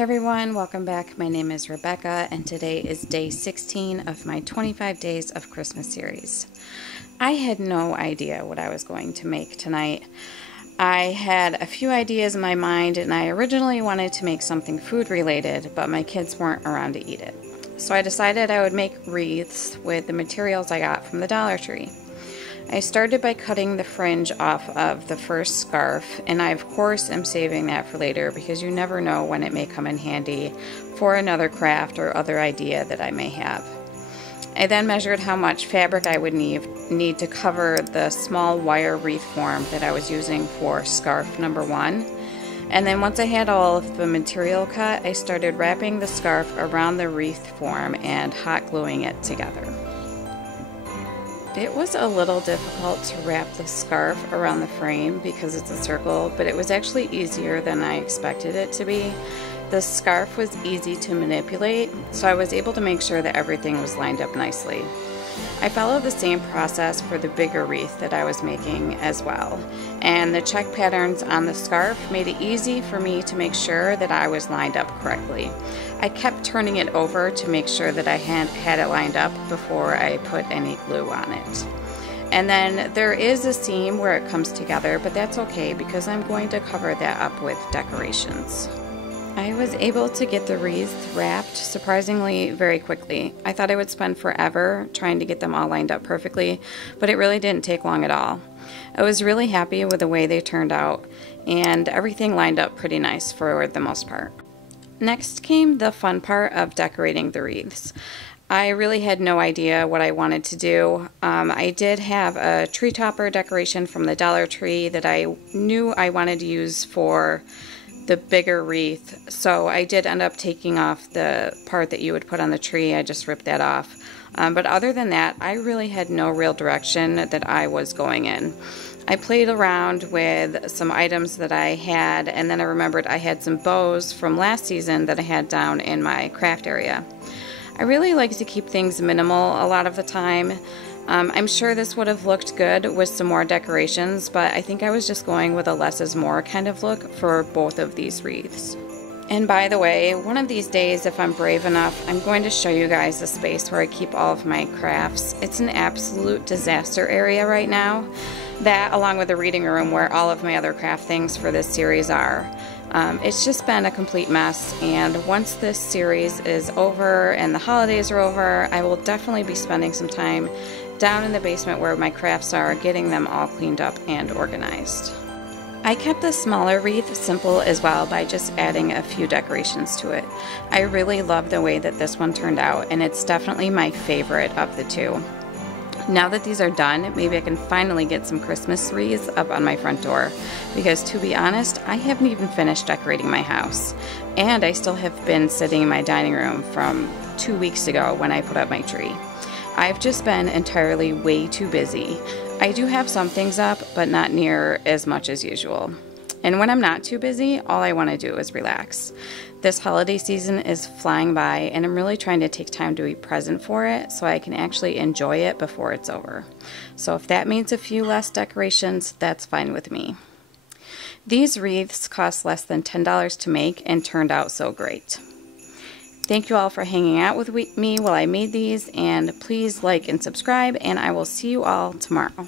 Hey everyone, welcome back. My name is Rebecca and today is day 16 of my 25 Days of Christmas series. I had no idea what I was going to make tonight. I had a few ideas in my mind and I originally wanted to make something food related, but my kids weren't around to eat it. So I decided I would make wreaths with the materials I got from the Dollar Tree. I started by cutting the fringe off of the first scarf, and I of course am saving that for later because you never know when it may come in handy for another craft or other idea that I may have. I then measured how much fabric I would need to cover the small wire wreath form that I was using for scarf number 1. And then once I had all of the material cut, I started wrapping the scarf around the wreath form and hot gluing it together. It was a little difficult to wrap the scarf around the frame because it's a circle, but it was actually easier than I expected it to be. The scarf was easy to manipulate, so I was able to make sure that everything was lined up nicely. I followed the same process for the bigger wreath that I was making as well, and the check patterns on the scarf made it easy for me to make sure that I was lined up correctly. I kept turning it over to make sure that I had it lined up before I put any glue on it. And then there is a seam where it comes together, but that's okay because I'm going to cover that up with decorations. I was able to get the wreaths wrapped surprisingly very quickly. I thought I would spend forever trying to get them all lined up perfectly, but it really didn't take long at all. I was really happy with the way they turned out, and everything lined up pretty nice for the most part. Next came the fun part of decorating the wreaths. I really had no idea what I wanted to do. I did have a tree topper decoration from the Dollar Tree that I knew I wanted to use for the bigger wreath, so I did end up taking off the part that you would put on the tree. I just ripped that off. But other than that, I really had no real direction that I was going in. I played around with some items that I had, and then I remembered I had some bows from last season that I had down in my craft area. I really like to keep things minimal a lot of the time. I'm sure this would have looked good with some more decorations, but I think I was just going with a less is more kind of look for both of these wreaths. And by the way, one of these days, if I'm brave enough, I'm going to show you guys the space where I keep all of my crafts. It's an absolute disaster area right now. That, along with the reading room where all of my other craft things for this series are. It's just been a complete mess, and once this series is over and the holidays are over, I will definitely be spending some time down in the basement where my crafts are, getting them all cleaned up and organized. I kept the smaller wreath simple as well by just adding a few decorations to it. I really love the way that this one turned out, and it's definitely my favorite of the two. Now that these are done, maybe I can finally get some Christmas wreaths up on my front door, because to be honest, I haven't even finished decorating my house, and I still have been sitting in my dining room from 2 weeks ago when I put up my tree. I've just been entirely way too busy. I do have some things up, but not near as much as usual. And when I'm not too busy, all I want to do is relax. This holiday season is flying by, and I'm really trying to take time to be present for it so I can actually enjoy it before it's over. So if that means a few less decorations, that's fine with me. These wreaths cost less than $10 to make and turned out so great. Thank you all for hanging out with me while I made these, and please like and subscribe, and I will see you all tomorrow.